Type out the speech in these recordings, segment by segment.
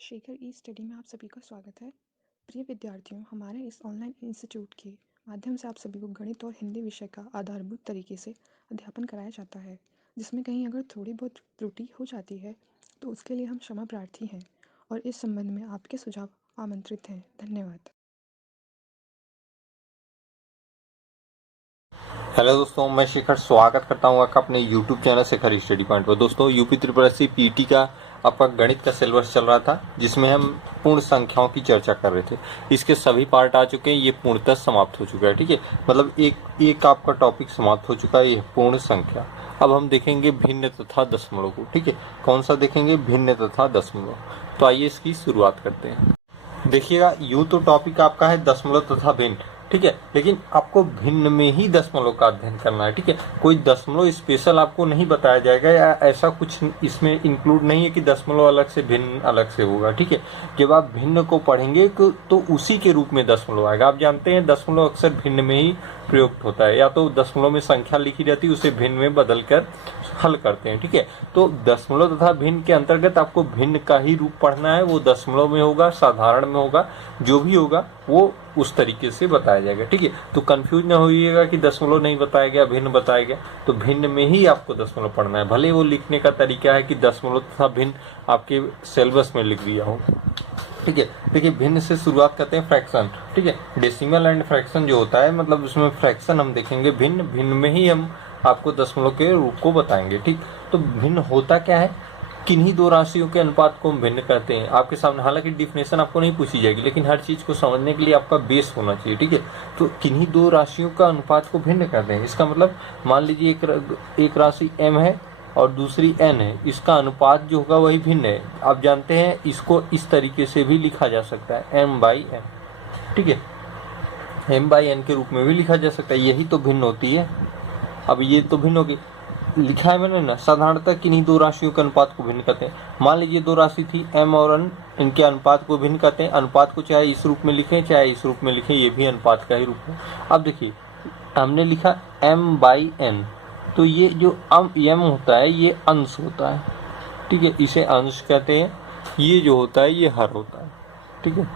शेखर ई study में आप सभी का स्वागत है। प्रिय विद्यार्थियों, हमारे इस ऑनलाइन इंस्टीट्यूट के माध्यम से आप सभी को गणित और हिंदी विषय का आधारभूत तरीके से अध्यापन कराया जाता है, जिसमें कहीं अगर थोड़ी बहुत त्रुटि हो जाती है तो उसके लिए हम क्षमा प्रार्थी हैं और इस संबंध में आपके सुझाव आमंत्रित हैं। धन्यवाद। हेलो दोस्तों, मैं शेखर स्वागत करता हूँ आपका अपने YouTube channel Shekhar study point पर। दोस्तों, यूपी त्रिपुरा सी पीटी का आपका गणित का सिलेबस चल रहा था, जिसमें हम पूर्ण संख्याओं की चर्चा कर रहे थे। इसके सभी पार्ट आ चुके हैं, ये पूर्णतः समाप्त हो चुका है। ठीक है, मतलब एक आपका टॉपिक समाप्त हो चुका है, ये पूर्ण संख्या। अब हम देखेंगे भिन्न तथा दशमलव को। ठीक है, कौन सा देखेंगे? भिन्न तथा दशमलव। तो आइए इसकी शुरुआत करते हैं। देखिएगा, यूं तो टॉपिक आपका है दशमलव तथा भिन्न। ठीक है, लेकिन आपको भिन्न में ही दशमलव का अध्ययन करना है। ठीक है, कोई दशमलव स्पेशल आपको नहीं बताया जाएगा या ऐसा कुछ इसमें इंक्लूड नहीं है कि दशमलव अलग से भिन्न अलग से होगा। ठीक है, जब आप भिन्न को पढ़ेंगे तो उसी के रूप में दशमलव आएगा। आप जानते हैं दशमलव अक्सर भिन्न में ही प्रयुक्त होता है, या तो दशमलव में संख्या लिखी रहती है उसे भिन्न में बदलकर हल करते हैं। ठीक है, तो दशमलव तथा भिन्न के अंतर्गत आपको भिन्न का ही रूप पढ़ना है। वो दशमलव में होगा, साधारण में होगा, जो भी होगा वो उस तरीके से बताया जाएगा। ठीक है, तो कंफ्यूज ना होइएगा कि दशमलव नहीं बताया गया, भिन्न बताया गया। तो भिन्न में ही आपको दशमलव पढ़ना है, भले वो लिखने का तरीका है कि दशमलव तथा भिन्न आपके सिलेबस में लिख दिया हो। ठीक है, देखिए भिन्न से शुरुआत करते हैं फ्रैक्शन। ठीक है, डेसिमल एंड फ्रैक्शन जो होता है, मतलब उसमें फ्रैक्शन हम देखेंगे, भिन्न में ही हम आपको दशमलव के रूप को बताएंगे। ठीक, तो भिन्न होता क्या है? किन्हीं दो राशियों के अनुपात को हम भिन्न कहते हैं। आपके सामने हालांकि डिफिनेशन आपको नहीं पूछी जाएगी, लेकिन हर चीज को समझने के लिए आपका बेस होना चाहिए। ठीक है, तो किन्हीं दो राशियों का अनुपात को भिन्न कहते हैं। इसका मतलब मान लीजिए एक राशि m है और दूसरी n है, इसका अनुपात जो होगा वही भिन्न है। आप जानते हैं इसको इस तरीके से भी लिखा जा सकता है, m/n। ठीक है, m/n के रूप में भी लिखा जा सकता है, यही तो भिन्न होती है। अब ये तो भिन्न होगी, लिखा है मैंने ना, साधारणतः किन्हीं दो राशियों के अनुपात को भिन्न कहते हैं। मान लीजिए दो राशि थी m और n, इनके अनुपात को भिन्न कहते हैं। अनुपात को चाहे इस रूप में लिखें चाहे इस रूप में लिखें, ये भी अनुपात का ही रूप है। अब देखिए, हमने लिखा m/n, तो ये जो m होता है ये अंश होता है। ठीक है, इसे अंश कहते हैं। ये जो होता है ये हर होता है। ठीक है,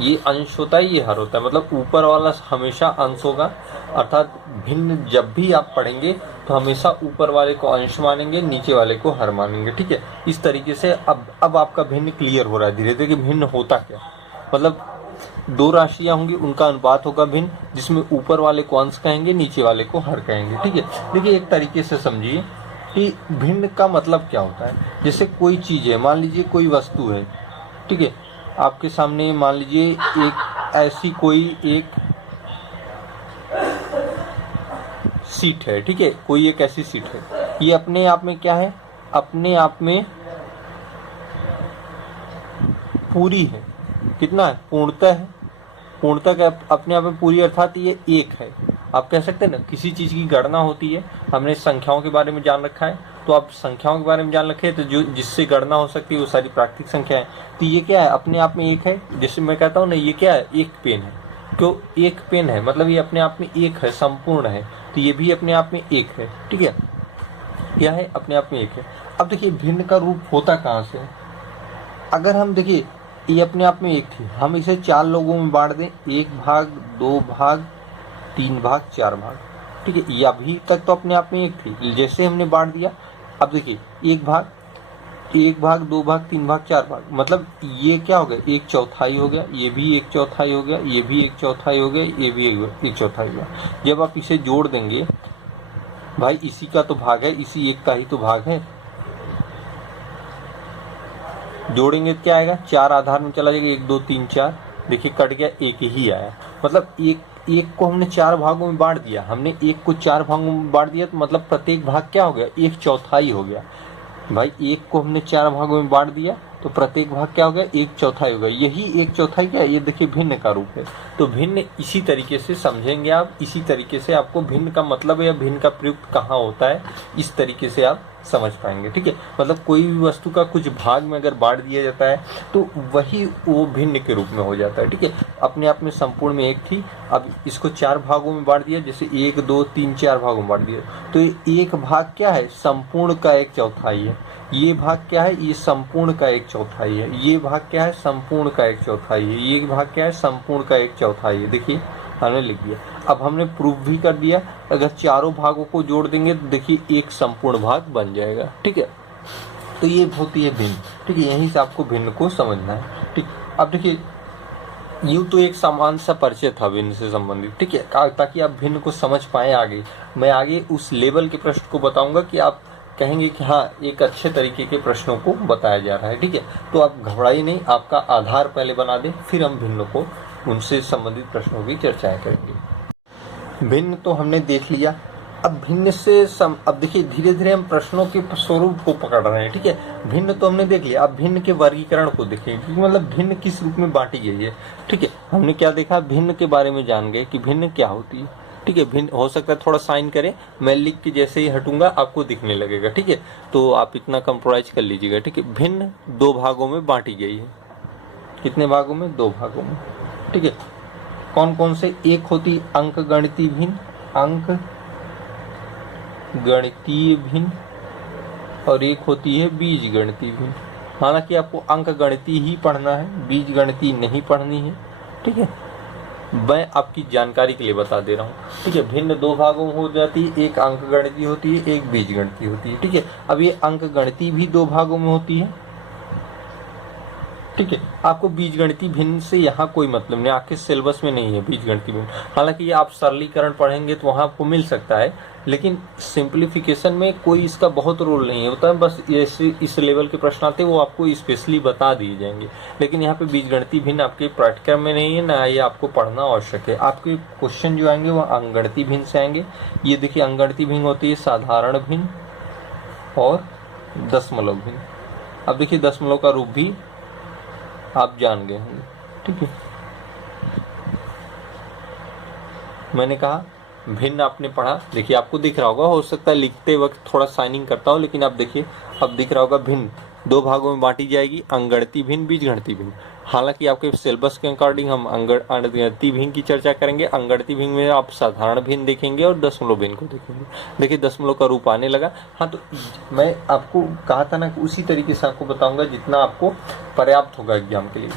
ये अंश होता है, ये हर होता है, मतलब ऊपर वाला हमेशा अंश होगा। अर्थात भिन्न जब भी आप पढ़ेंगे तो हमेशा ऊपर वाले को अंश मानेंगे, नीचे वाले को हर मानेंगे। ठीक है, इस तरीके से अब आपका भिन्न क्लियर हो रहा है धीरे धीरे कि भिन्न होता क्या। मतलब दो राशियां होंगी, उनका अनुपात होगा भिन्न, जिसमें ऊपर वाले को अंश कहेंगे, नीचे वाले को हर कहेंगे। ठीक है, देखिए एक तरीके से समझिए कि भिन्न का मतलब क्या होता है। जैसे कोई चीज है, मान लीजिए कोई वस्तु है। ठीक है, आपके सामने मान लीजिए एक ऐसी कोई एक सीट है। ठीक है, कोई एक ऐसी सीट है, ये अपने आप में क्या है? अपने आप में पूरी है। कितना है? पूर्णतः है। पूर्णतः क्या? अपने आप में पूरी, अर्थात ये एक है। आप कह सकते हैं ना, किसी चीज की गणना होती है, हमने संख्याओं के बारे में जान रखा है, तो आप संख्याओं के बारे में जान रखे हैं, तो जो जिससे गणना हो सकती है वो सारी प्राकृतिक संख्या है। तो ये क्या है? अपने आप में एक है। जैसे मैं कहता हूँ ना, ये क्या है? एक पेन है। क्यों? एक पेन है, मतलब ये अपने आप में एक है, संपूर्ण है। तो ये भी अपने आप में एक है। ठीक है, क्या है? अपने आप में एक है। अब देखिए भिन्न का रूप होता कहाँ से? अगर हम देखिए, ये अपने आप में एक थी, हम इसे चार लोगों में बांट दें, 1 भाग, 2 भाग, 3 भाग, 4 भाग। ठीक है, ये अभी तक तो अपने आप में एक थी, जैसे हमने बांट दिया, अब देखिए 1 भाग, 2 भाग, 3 भाग, 4 भाग, मतलब ये क्या हो गया? 1/4 हो गया, ये भी 1/4 हो गया, ये भी 1/4 हो गया, ये भी 1/4 हो गया। जब आप इसे जोड़ देंगे, भाई इसी का तो भाग है, इसी एक का ही तो भाग है। जोड़ेंगे क्या आएगा? 4 आधार में चला जाएगा, 1 2 3 4, देखिए कट गया, एक ही आया। मतलब एक को हमने 4 भागों में बांट दिया, हमने एक को 4 भागों में बांट दिया, तो मतलब प्रत्येक भाग क्या हो गया? 1/4 हो गया। भाई एक को हमने 4 भागों में बांट दिया, तो प्रत्येक भाग क्या हो गया? 1/4 हो गया। यही 1/4 क्या है? ये देखिए भिन्न का रूप है। तो भिन्न इसी तरीके से समझेंगे आप, इसी तरीके से आपको भिन्न का मतलब या भिन्न का प्रयुक्त कहाँ होता है, इस तरीके से आप समझ पाएंगे। ठीक है, मतलब कोई भी वस्तु का कुछ भाग में अगर बांट दिया जाता है तो वही वो भिन्न के रूप में हो जाता है। ठीक है, अपने आप में संपूर्ण में एक थी, अब इसको 4 भागों में बांट दिया, जैसे 1 2 3 4 भागों में बांट दिया, तो एक भाग क्या है? संपूर्ण का 1/4 है। ये भाग क्या है, ये संपूर्ण का एक चौथाई है, ये भाग क्या है, संपूर्ण का एक चौथाई है, ये भाग क्या है, संपूर्ण का एक चौथाई है। देखिए हमने लिख दिया। अब हमने प्रूफ भी कर दिया, अगर चारों भागों को जोड़ देंगे तो देखिए एक संपूर्ण भाग बन जाएगा। ठीक है, तो ये होती है भिन्न। ठीक है, यहीं से आपको भिन्न को समझना है। ठीक, अब देखिए यूं तो एक समान सा परिचय था भिन्न से संबंधित। ठीक है, ताकि आप भिन्न को समझ पाए। आगे मैं आगे उस लेवल के प्रश्न को बताऊंगा कि आप कहेंगे कि हाँ एक अच्छे तरीके के प्रश्नों को बताया जा रहा है। ठीक है, तो आप घबराइए नहीं, आपका आधार पहले बना दें, फिर हम भिन्न को उनसे संबंधित प्रश्नों की चर्चाएं करेंगे। भिन्न तो हमने देख लिया। अब भिन्न से अब देखिए धीरे धीरे हम प्रश्नों के स्वरूप को पकड़ रहे हैं। ठीक है, भिन्न तो हमने देख लिया, अब भिन्न के वर्गीकरण को देखेंगे, क्योंकि मतलब भिन्न किस रूप में बांटी गई है। ठीक है, हमने क्या देखा, भिन्न के बारे में जान गए कि भिन्न क्या होती है। ठीक है, भिन्न हो सकता है थोड़ा साइन करें, मैं लिख के जैसे ही हटूंगा आपको दिखने लगेगा। ठीक है, तो आप इतना कंप्रोमाइज कर लीजिएगा। ठीक है, भिन्न दो भागों में बांटी गई है। कितने भागों में, दो भागों में। ठीक है, कौन कौन से, एक होती अंक गणितीय भिन्न, अंक गणितीय भिन्न, और एक होती है बीज गणितीय भिन्न। हालांकि आपको अंक गणितीय ही पढ़ना है, बीज गणितीय नहीं पढ़नी है। ठीक है, मैं आपकी जानकारी के लिए बता दे रहा हूँ। ठीक है, भिन्न दो भागों में हो जाती है, एक अंक गणितीय होती है, एक बीज गणितीय होती है। ठीक है, अब ये अंक गणितीय भी दो भागों में होती है। ठीक है, आपको बीजगणितीय भिन्न से यहाँ कोई मतलब नहीं, आपके सिलेबस में नहीं है बीजगणितीय भिन्न। हालांकि ये आप सरलीकरण पढ़ेंगे तो वहाँ आपको मिल सकता है, लेकिन सिंप्लीफिकेशन में कोई इसका बहुत रोल नहीं है होता है। बस इस लेवल के प्रश्न आते हैं वो आपको स्पेशली बता दिए जाएंगे, लेकिन यहाँ पे बीजगणितीय भिन्न आपके पाठ्यक्रम में नहीं है, ना ये आपको पढ़ना आवश्यक है। आपके क्वेश्चन जो आएंगे वो अंकगणितीय भिन्न से आएंगे। ये देखिए अंकगणितीय भिन्न होती है साधारण भिन्न और दशमलव भिन्न। अब देखिए दशमलव का रूप भी आप जान गए होंगे। ठीक है, मैंने कहा भिन्न आपने पढ़ा, देखिए आपको दिख रहा होगा, हो सकता है लिखते वक्त थोड़ा साइनिंग करता हो, लेकिन आप देखिए अब दिख रहा होगा भिन्न दो भागों में बांटी जाएगी, अंकगणितीय भिन्न, बीजगणितीय भिन्न। हालांकि आपके सिलेबस के अकॉर्डिंग हम अंकगणितीय भिन्न की चर्चा करेंगे। अंकगणितीय भिन्न में आप साधारण भिन्न देखेंगे और दशमलव भिन्न को देखेंगे। देखिए दशमलव का रूप आने लगा। हाँ, तो मैं आपको कहा था ना कि उसी तरीके से आपको बताऊंगा जितना आपको पर्याप्त होगा एग्जाम के लिए।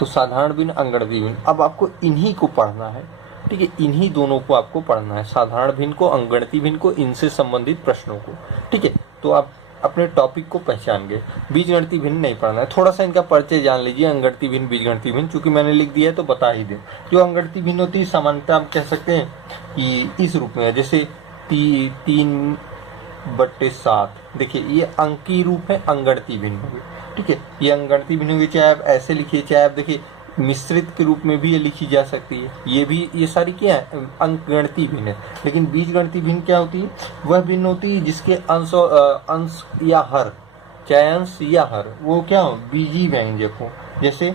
तो साधारण भिन्न, अंकगणितीय भिन्न, अब आपको इन्हीं को पढ़ना है। ठीक है, इन्हीं दोनों को आपको पढ़ना है, साधारण भिन्न को, अंकगणितीय भिन्न को, इनसे संबंधित प्रश्नों को। ठीक है, तो आप अपने टॉपिक को पहचान गए। बीजगणितीय भिन्न नहीं पढ़ना है, थोड़ा सा इनका परिचय जान लीजिए। अंकगणितीय भिन्न, बीजगणितीय भिन्न, चूंकि मैंने लिख दिया है तो बता ही दें। जो अंकगणितीय भिन्न होती है सामान्यतः आप कह सकते हैं कि इस रूप में है, जैसे 3/7। देखिए ये अंकीय रूप है, अंकगणितीय भिन्न होगी। ठीक है, ये अंकगणितीय भिन्न होगी, चाहे आप ऐसे लिखिए, चाहे आप देखिए मिश्रित के रूप में भी ये लिखी जा सकती है। ये भी, ये सारी क्या है, अंकगणितीय भिन्न है। लेकिन बीजगणितीय भिन्न क्या होती है, वह भिन्न होती है जिसके अंश या हर, चाहे अंश या हर, वो क्या हो, बीजी व्यंजक हो। जैसे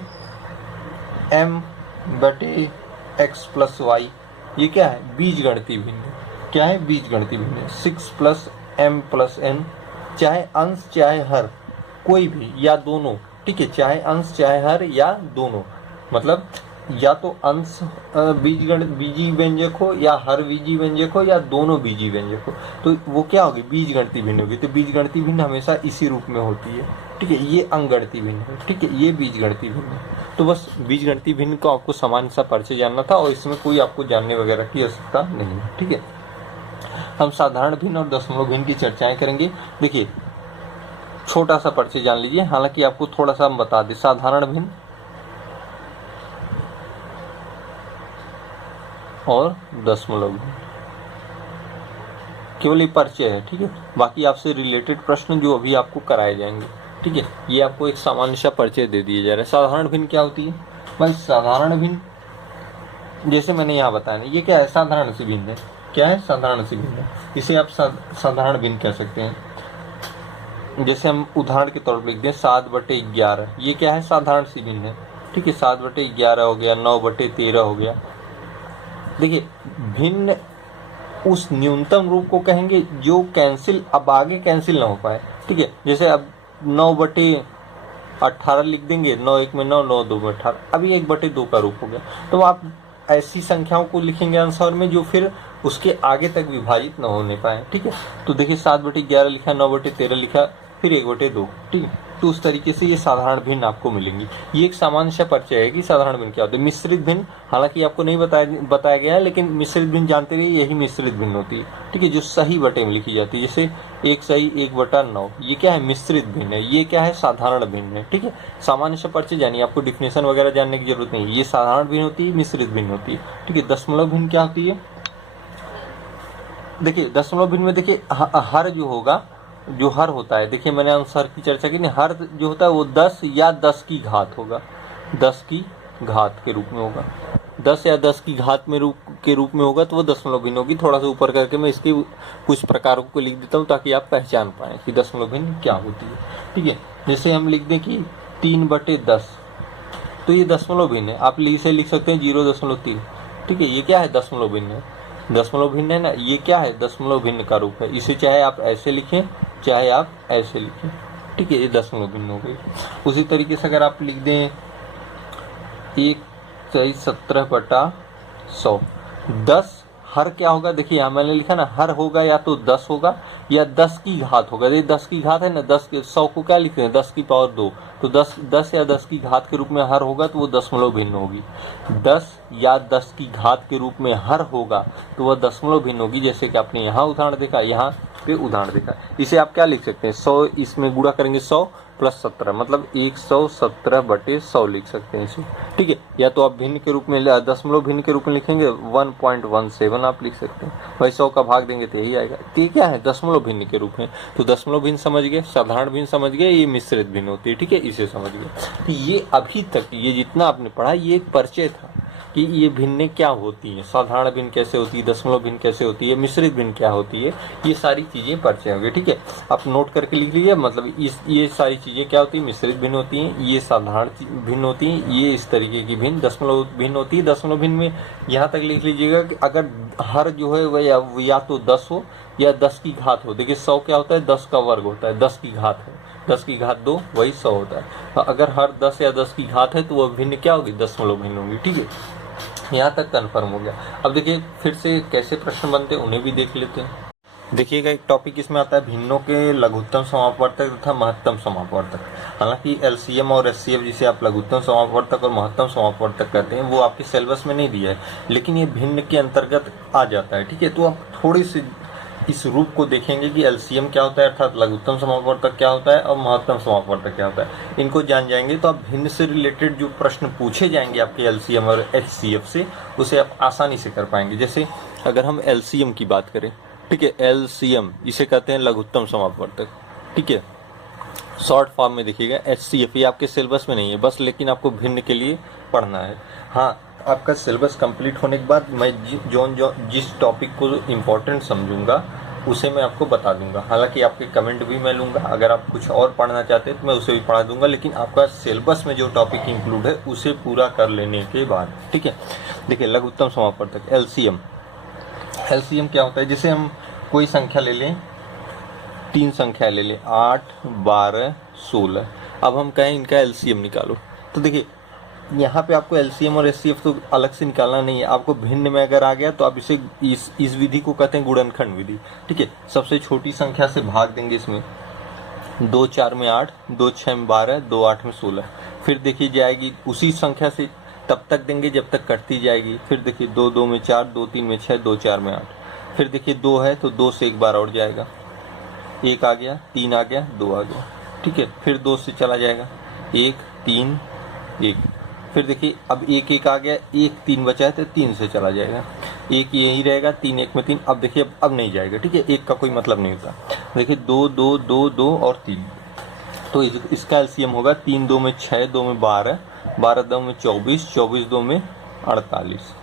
m/x+y, ये क्या है, बीजगणितीय भिन्न। क्या है, बीजगणितीय भिन्न। 6+m+n, चाहे अंश चाहे हर, कोई भी या दोनों। ठीक है, चाहे अंश चाहे हर या दोनों, मतलब या तो अंश बीजी व्यंजक हो, या हर बीजी व्यंजक हो, या दोनों बीजी व्यंजक हो, तो वो क्या होगी, बीजगणितीय भिन्न होगी। तो बीजगणितीय भिन्न हमेशा इसी रूप में होती है। ठीक है, ये अंकगणितीय भिन्न है। ठीक है, ये बीजगणितीय भिन्न है। तो बस बीजगणितीय भिन्न को आपको सामान्य सा परिचय जानना था, और इसमें कोई आपको जानने वगैरह की आवश्यकता नहीं है। ठीक है, हम साधारण भिन्न और दशमलव भिन्न की चर्चाएं करेंगे। देखिए छोटा सा परिचय जान लीजिए, हालांकि आपको थोड़ा सा हम बता दें। साधारण भिन्न और दशमलव भिन्न केवल ये परिचय है। ठीक है, बाकी आपसे रिलेटेड प्रश्न जो अभी आपको कराए जाएंगे। ठीक है, ये आपको एक सामान्य सा परिचय दे दिया जा रहा है। साधारण भिन्न क्या होती है भाई, साधारण भिन्न जैसे मैंने यहाँ बताया, ये क्या है, साधारण सी भिन्न है। क्या है, साधारण सी भिन्न है, इसे आप साधारण भिन्न कह सकते हैं। जैसे हम उदाहरण के तौर पर लिखते हैं 7/11, ये क्या है, साधारण सी भिन्न है। ठीक है, 7/11 हो गया, 9/13 हो गया। देखिए भिन्न उस न्यूनतम रूप को कहेंगे जो कैंसिल, अब आगे कैंसिल ना हो पाए। ठीक है, जैसे अब 9/18 लिख देंगे, 9 1 में 9, 9 2 में 18, अभी 1/2 का रूप हो गया। तो आप ऐसी संख्याओं को लिखेंगे आंसर में जो फिर उसके आगे तक विभाजित न होने पाए। ठीक है, तो देखिए 7/11 लिखा, 9/13 लिखा, फिर 1/2। ठीक है, तो उस तरीके से ये साधारण भिन्न आपको मिलेंगी। ये एक सामान्य सा परिचय है कि साधारण भिन्न क्या होता है। मिश्रित भिन्न हालांकि आपको नहीं बताया गया है, लेकिन मिश्रित भिन्न जानते रहिए, यही मिश्रित भिन्न होती है। ठीक है, जो सही बटे में लिखी जाती है, जैसे 1 सही 1/9, ये क्या है, मिश्रित भिन्न है। ये क्या है, साधारण भिन्न है। ठीक है, सामान्य सा परिचय जानिए, आपको डिफिनेशन वगैरह जानने की जरूरत नहीं। ये साधारण भिन्न होती है, मिश्रित भिन्न होती है। ठीक है, दशमलव भिन्न क्या होती है, देखिए दशमलव भिन्न में देखिए हर जो होगा, जो हर होता है, देखिए मैंने अनुसार की चर्चा की, हर जो होता है वो 10 या 10 की घात होगा, 10 की घात के रूप में होगा, 10 या 10 की घात में के रूप में होगा, तो वो दशमलव भिन्न होगी। थोड़ा सा ऊपर करके मैं इसके कुछ प्रकारों को लिख देता हूँ ताकि आप पहचान पाएं कि दशमलव भिन्न क्या होती है। ठीक है, जैसे हम लिख दें कि 3/10, तो ये दशमलव भिन्न है। आप इसे लिख सकते हैं 0.3। ठीक है, ये क्या है, दशमलव भिन्न है। दशमलव भिन्न है ना, ये क्या है, दशमलव भिन्न का रूप है। इसे चाहे आप ऐसे लिखें, चाहे आप ऐसे लिखें। ठीक है, ये दशमलव भिन्न हो गई। उसी तरीके से अगर आप लिख दें 1/17/100, 10 हर क्या होगा, देखिए यहाँ मैंने लिखा ना, हर होगा या तो 10 होगा या 10 की घात होगा। ये 10 की घात है ना, 10 के 100 को क्या लिखते हैं, 10 की पावर 2, तो 10 या 10 की घात के रूप में हर होगा तो वो दशमलव भिन्न होगी। 10 या 10 की घात के रूप में हर होगा तो वह दशमलव भिन्न होगी। जैसे कि आपने यहाँ उदाहरण देखा, यहाँ पे उदाहरण देखा। इसे आप क्या लिख सकते हैं, 100 इसमें गुणा करेंगे 100 + 17, मतलब 117/100 लिख सकते हैं इसे। ठीक है, या तो आप भिन्न के रूप में, दशमलव भिन्न के रूप में लिखेंगे 1.17 आप लिख सकते हैं। भाई 100 का भाग देंगे तो यही आएगा। ये क्या है, दशमलव भिन्न के रूप में। तो दशमलव भिन्न समझ गए, साधारण भिन्न समझ गए, ये मिश्रित भिन्न होती है। ठीक है, इसे समझ गए। ये अभी तक ये जितना आपने पढ़ा ये एक परिचय था कि ये भिन्न क्या होती है, साधारण भिन्न कैसे होती है, दशमलव भिन्न कैसे होती है, मिश्रित भिन्न क्या होती है, ये सारी चीजें परिचय होंगे। ठीक है, आप नोट करके लिख लीजिए, मतलब ये सारी चीजें क्या होती है, मिश्रित भिन्न होती हैं, ये साधारण भिन्न होती हैं, ये इस तरीके की भिन्न दशमलव भिन्न होती है। दशमलव भिन्न में यहाँ तक लिख लीजिएगा कि अगर हर जो है वह या तो 10 हो या 10 की घात हो। देखिए 100 क्या होता है, 10 का वर्ग होता है, 10 की घात है, 10 की घात 2 वही 100 होता है। तो अगर हर 10 या 10 की घात है तो वह भिन्न क्या होगी, दशमलव भिन्न होगी। ठीक है, यहाँ तक कंफर्म हो गया। अब देखिए फिर से कैसे प्रश्न बनते हैं उन्हें भी देख लेते हैं। देखिएगा एक टॉपिक इसमें आता है भिन्नों के लघुत्तम समापवर्तक तथा महत्तम समापवर्तक। हालांकि एलसीएम और एचसीएफ जिसे आप लघुत्तम समापवर्तक और महत्तम समापवर्तक कहते हैं वो आपके सिलेबस में नहीं दिया है, लेकिन ये भिन्न के अंतर्गत आ जाता है। ठीक है, तो आप थोड़ी सी इस रूप को देखेंगे कि एलसीएम क्या होता है, अर्थात लघुत्तम समापवर्तक क्या होता है और महत्तम समापवर्तक क्या होता है। इनको जान जाएंगे तो आप भिन्न से रिलेटेड जो प्रश्न पूछे जाएंगे आपके एलसीएम और एचसीएफ से, उसे आप आसानी से कर पाएंगे। जैसे अगर हम एलसीएम की बात करें, ठीक है, एलसीएम इसे कहते हैं लघुत्तम समापवर्तक। ठीक है, शॉर्ट फॉर्म में देखिएगा एचसीएफ, ये आपके सिलेबस में नहीं है बस, लेकिन आपको भिन्न के लिए पढ़ना है। हाँ, आपका सिलेबस कंप्लीट होने के बाद मैं जिस टॉपिक को इम्पोर्टेंट समझूंगा उसे मैं आपको बता दूंगा। हालांकि आपके कमेंट भी मैं लूंगा, अगर आप कुछ और पढ़ना चाहते हैं तो मैं उसे भी पढ़ा दूंगा, लेकिन आपका सिलेबस में जो टॉपिक इंक्लूड है उसे पूरा कर लेने के बाद। ठीक है, देखिए लघुत्तम समापवर्तक एलसीएम। एलसीएम क्या होता है, जैसे हम कोई संख्या ले लें, 3 संख्या ले लें 8, 12, 16। अब हम कहें इनका एलसीएम निकालो, तो देखिए यहाँ पे आपको एलसीएम और एचसीएफ तो अलग से निकालना नहीं है। आपको भिन्न में अगर आ गया तो आप इसे इस विधि को कहते हैं गुणनखंड विधि। ठीक है, सबसे छोटी संख्या से भाग देंगे इसमें, 2 4 में 8, 2 6 में 12, 2 8 में 16। फिर देखिए जाएगी उसी संख्या से तब तक देंगे जब तक कटती जाएगी। फिर देखिए 2 2 में 4, 2 3 में 6, 2 4 में 8। फिर देखिए 2 है तो 2 से एक बार और जाएगा, 1 आ गया, 3 आ गया, 2 आ गया। ठीक है, फिर 2 से चला जाएगा, 1 3 1। फिर देखिए अब 1 1 आ गया, 1 3 बचा है तो 3 से चला जाएगा, 1 यही रहेगा, 3 1 में 3। अब देखिए अब नहीं जाएगा। ठीक है, 1 का कोई मतलब नहीं होता। देखिए 2 2 2 2 और 3, तो इसका एलसीएम होगा 3 2 में 6, 2 में 12, 12 2 में 24, 24 2 में 48।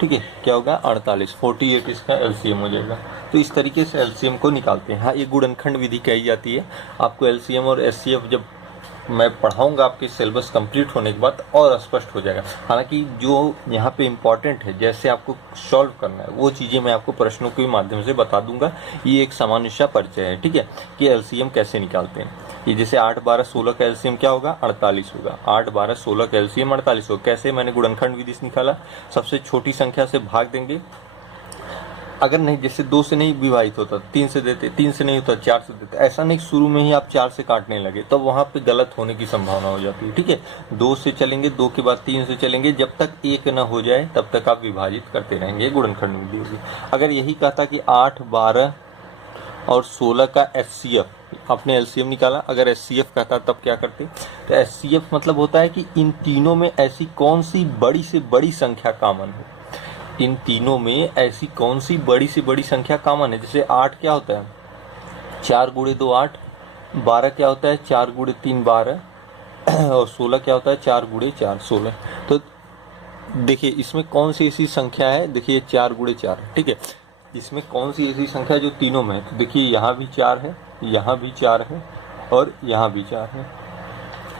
ठीक है, क्या होगा 48, 48 इसका एलसीएम हो जाएगा। तो इस तरीके से एलसीएम को निकालते हैं। हाँ, ये गुणनखंड विधि कही जाती है। आपको एलसीएम और एचसीएफ जब मैं पढ़ाऊंगा आपके सिलेबस कंप्लीट होने के बाद और स्पष्ट हो जाएगा। हालांकि जो यहाँ पे इम्पोर्टेंट है, जैसे आपको सॉल्व करना है वो चीज़ें मैं आपको प्रश्नों के माध्यम से बता दूंगा। ये एक सामान्य सा परिचय है। ठीक है, कि एलसीएम कैसे निकालते हैं। ये जैसे 8 12 16 का एलसीएम क्या होगा, 48 होगा। 8 12 16 का एलसीएम 48 होगा। कैसे, मैंने गुणनखंड विधि से निकाला। सबसे छोटी संख्या से भाग देंगे, अगर नहीं, जैसे 2 से नहीं विभाजित होता 3 से देते, 3 से नहीं होता 4 से देते, ऐसा नहीं शुरू में ही आप 4 से काटने लगे, तब वहां पे गलत होने की संभावना हो जाती है। ठीक है, 2 से चलेंगे, 2 के बाद 3 से चलेंगे, जब तक 1 ना हो जाए तब तक आप विभाजित करते रहेंगे, गुणनखंड विधि होगी। अगर यही कहता कि 8, 12 और 16 का HCF, आपने LCM निकाला, अगर HCF कहता तब क्या करते? तो HCF मतलब होता है कि इन तीनों में ऐसी कौन सी बड़ी से बड़ी संख्या कॉमन है, इन तीनों में ऐसी कौन सी बड़ी से बड़ी संख्या कॉमन है। जैसे 8 क्या होता है, 4 गुणे 2 8, 12 क्या होता है, 4 गुणे 3 12, और 16 क्या होता है, 4 गुणे 4 16। तो देखिए इसमें कौन सी ऐसी संख्या है, देखिए 4 गुणे 4, ठीक है, इसमें कौन सी ऐसी संख्या जो तीनों में है। तो देखिए यहाँ भी 4 है, यहाँ भी 4 है, और यहाँ भी 4 है।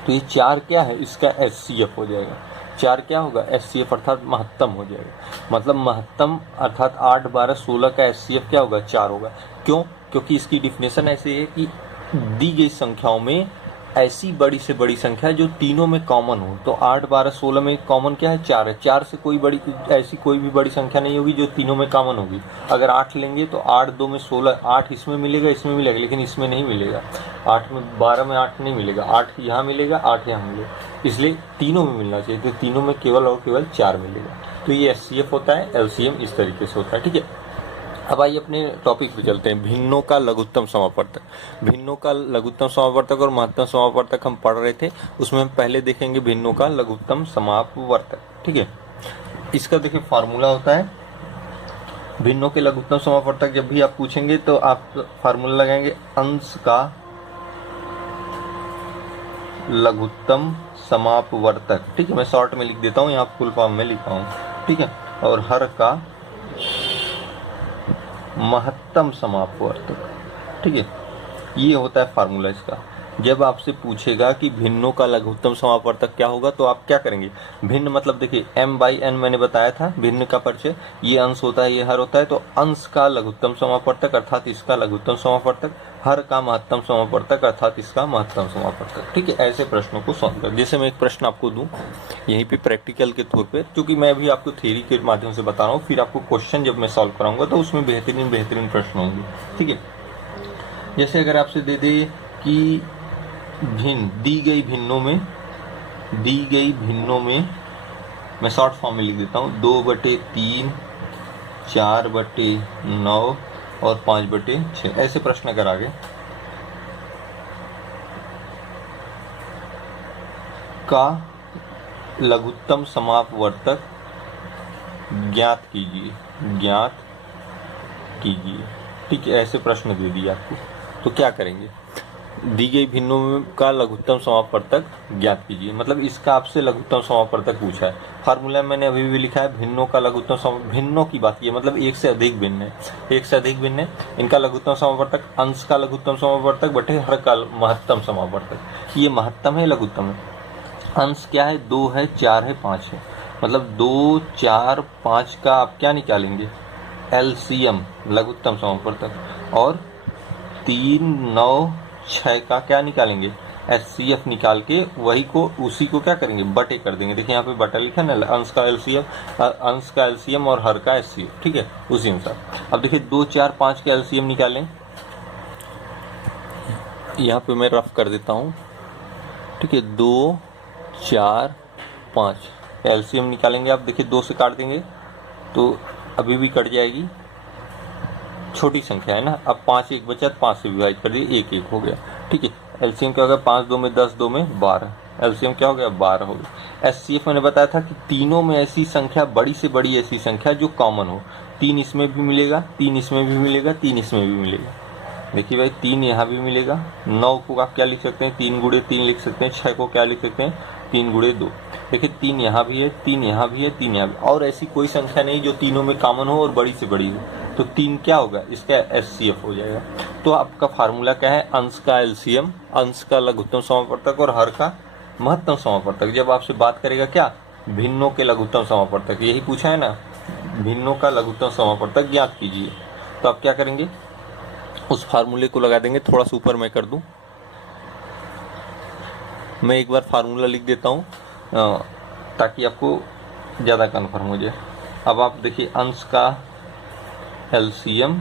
तो ये 4 क्या है, इसका HCF हो जाएगा। 4 क्या होगा, HCF अर्थात महत्तम हो जाएगा। मतलब महत्तम अर्थात 8, 12, 16 का HCF क्या होगा, 4 होगा। क्यों? क्योंकि इसकी डिफिनेशन ऐसी है कि दी गई संख्याओं में ऐसी बड़ी से बड़ी संख्या जो तीनों में कॉमन हो। तो 8, 12, 16 में कॉमन क्या है, 4 है। 4 से कोई बड़ी ऐसी कोई भी बड़ी संख्या नहीं होगी जो तीनों में कॉमन होगी। अगर 8 लेंगे तो 8 2 में 16, 8 इसमें मिलेगा, इसमें मिलेगा, लेकिन इसमें नहीं मिलेगा। 8 में 12 में 8 नहीं मिलेगा, 8 यहाँ मिलेगा, 8 यहाँ मिलेगा, इसलिए तीनों में मिलना चाहिए। तो तीनों में केवल और केवल 4 मिलेगा। तो ये HCF होता है, LCM इस तरीके से होता है। ठीक है, अब आइए अपने टॉपिक पे चलते हैं, भिन्नों का लघुत्तम समापवर्तक। भिन्नों का लघुत्तम समापवर्तक और महत्तम समापवर्तक हम पढ़ रहे थे, उसमें हम पहले देखेंगे भिन्नों का लघुत्तम समापवर्तक। ठीक है, इसका देखिए फार्मूला होता है भिन्नों के लघुत्तम समापवर्तक। जब भी आप पूछेंगे तो आप फार्मूला लगाएंगे अंश का लघुत्तम समापवर्तक। ठीक है, मैं शॉर्ट में लिख देता हूँ, यहाँ फुल फॉर्म में लिखा हूँ। ठीक है, और हर का महत्तम समापवर्तक। ठीक है, ये होता है फार्मूला इसका। जब आपसे पूछेगा कि भिन्नों का लघुत्तम समापवर्तक क्या होगा, तो आप क्या करेंगे, भिन्न मतलब देखिए m/n मैंने बताया था भिन्न का परिचय, ये अंश होता है, ये हर होता है। तो अंश का लघुत्तम समापवर्तक अर्थात इसका लघुत्तम समापवर्तक, हर का महत्तम समापवर्तक अर्थात इसका महत्तम समापवर्तक। ठीक है, ऐसे प्रश्नों को सॉल्व कर। जैसे मैं एक प्रश्न आपको दूं यहीं पे प्रैक्टिकल के तौर पे, क्योंकि मैं भी आपको थ्योरी के माध्यम से बता रहा हूँ, फिर आपको क्वेश्चन जब मैं सॉल्व कराऊंगा तो उसमें बेहतरीन प्रश्न होंगे। ठीक है, जैसे अगर आपसे दे दे कि भिन्न दी गई भिन्नों में मैं शॉर्ट फॉर्म में लिख देता हूँ 2/3, 4/9 और 5/6, ऐसे प्रश्न अगर आ गए का लघुत्तम समापवर्तक ज्ञात कीजिए। ठीक है, ऐसे प्रश्न दे दिए आपको, तो क्या करेंगे, दी गई भिन्नों का लघुत्तम समापवर्तक ज्ञात कीजिए। मतलब इसका आपसे लघुत्तम समापवर्तक पूछा है। फार्मूला मैंने अभी भी लिखा है भिन्नों का लघुत्तम भिन्नों की बात की, मतलब एक से अधिक भिन्न है, इनका लघुत्तम समापवर्तक अंश का लघुत्तम समापवर्तक बटे हर का महत्तम समापवर्तक। ये महत्तम है, लघुत्तम है। अंश क्या है, 2 है, 4 है, 5 है, मतलब 2, 4, 5 का आप क्या निकालेंगे, LCM लघुत्तम समापवर्तक, और 3, 9, 6 का क्या निकालेंगे, HCF निकाल के उसी को क्या करेंगे, बटे कर देंगे। देखिए यहाँ पे बटा लिखा है ना, अंश का LCM और हर का HCF। ठीक है, उसी अनुसार अब देखिए 2, 4, 5 के LCM निकालें, यहाँ पे मैं रफ कर देता हूँ। ठीक है, 2, 4, 5 LCM निकालेंगे आप, देखिए 2 से काट देंगे तो अभी भी कट जाएगी, छोटी संख्या है ना। अब 5 एक बचा, 5 से विभाजित कर दिए, 1 1 हो गया। ठीक है, LCM क्या हो गया, 5 2 में 10, 2 में 12, LCM क्या हो गया, 12 हो गया। HCF मैंने बताया था कि तीनों में ऐसी संख्या, बड़ी से बड़ी ऐसी संख्या जो कॉमन हो। 3 इसमें भी मिलेगा, 3 इसमें भी मिलेगा, 3 इसमें भी मिलेगा। देखिए भाई 3 यहाँ भी मिलेगा। 9 को आप क्या लिख सकते हैं, 3 गुणे 3 लिख सकते हैं। 6 को क्या लिख सकते हैं, 3 गुणे 2। देखिए 3 यहाँ भी है, 3 यहाँ भी है, 3 यहाँ भी, और ऐसी कोई संख्या नहीं जो तीनों में कॉमन हो और बड़ी से बड़ी हो। तो 3 क्या होगा, इसका HCF हो जाएगा। तो आपका फार्मूला क्या है, अंश का LCM, अंश का लघुत्तम समापवर्तक और हर का महत्तम समापवर्तक। जब आपसे बात करेगा क्या, भिन्नों के लघुत्तम समापवर्तक, यही पूछा है ना, भिन्नों का लघुत्तम समापवर्तक ज्ञात कीजिए, तो आप क्या करेंगे, उस फार्मूले को लगा देंगे। थोड़ा सा ऊपर मैं कर दूं, मैं एक बार फार्मूला लिख देता हूं ताकि आपको ज़्यादा कन्फर्म हो जाए। अब आप देखिए अंश का एलसीएम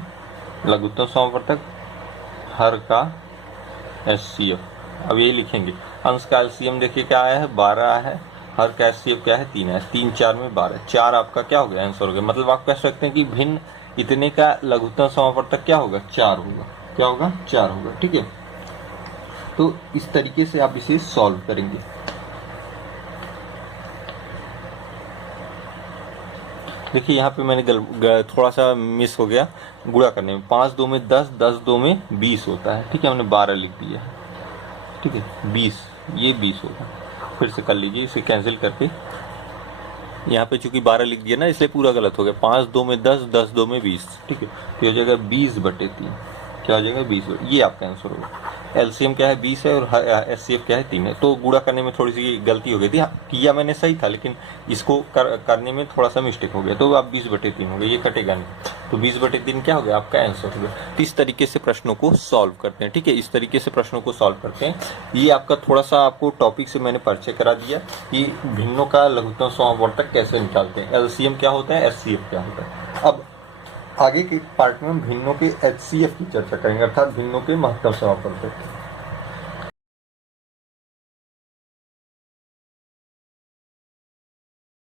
लघुत्तम समापवर्तक, हर का एचसीएफ। अब ये लिखेंगे, अंश का एलसीएम देखिए क्या आया है 12 आया है, हर का एचसीएफ क्या है 3 है, 3 4 में 12, 4 आपका क्या हो गया आंसर हो गया। मतलब आप कह सकते हैं कि भिन्न इतने का लघुत्तम समापवर्तक क्या होगा 4 होगा, क्या होगा 4 होगा। ठीक है, तो इस तरीके से आप इसे सॉल्व करेंगे। देखिए यहाँ पे मैंने थोड़ा सा मिस हो गया गुणा करने में, 5 2 में 10, 10 2 में 20 होता है। ठीक है, हमने 12 लिख दिया है। ठीक है 20, ये 20 होगा। फिर से कर लीजिए, इसे कैंसिल करके यहाँ पे चूंकि 12 लिख दिया ना इसलिए पूरा गलत हो गया। 5 2 में 10, 10 2 में 20। ठीक है, तो हो जाएगा 20/3। क्या हो जाएगा 20, ये आपका आंसर होगा। एलसीएम क्या है 20 है और एचसीएफ क्या है 3 है। तो गुणा करने में थोड़ी सी गलती हो गई थी, किया मैंने सही था लेकिन इसको करने में थोड़ा सा मिस्टेक हो गया, तो आप 20/3 हो गया, ये कटेगा नहीं। तो 20/3 क्या हो गया आपका आंसर हो गया। तो इस तरीके से प्रश्नों को सॉल्व करते हैं। ठीक है, इस तरीके से प्रश्नों को सॉल्व करते हैं। ये आपका थोड़ा सा आपको टॉपिक से मैंने परिचय करा दिया कि भिन्नों का लघुत्तम समापवर्तक कैसे निकालते हैं, एलसीएम क्या होता है, एचसीएफ क्या होता है। अब आगे के पार्ट में हम भिन्नों के एचसीएफ की चर्चा करेंगे, अर्थात भिन्नों के महत्तम समापवर्तक।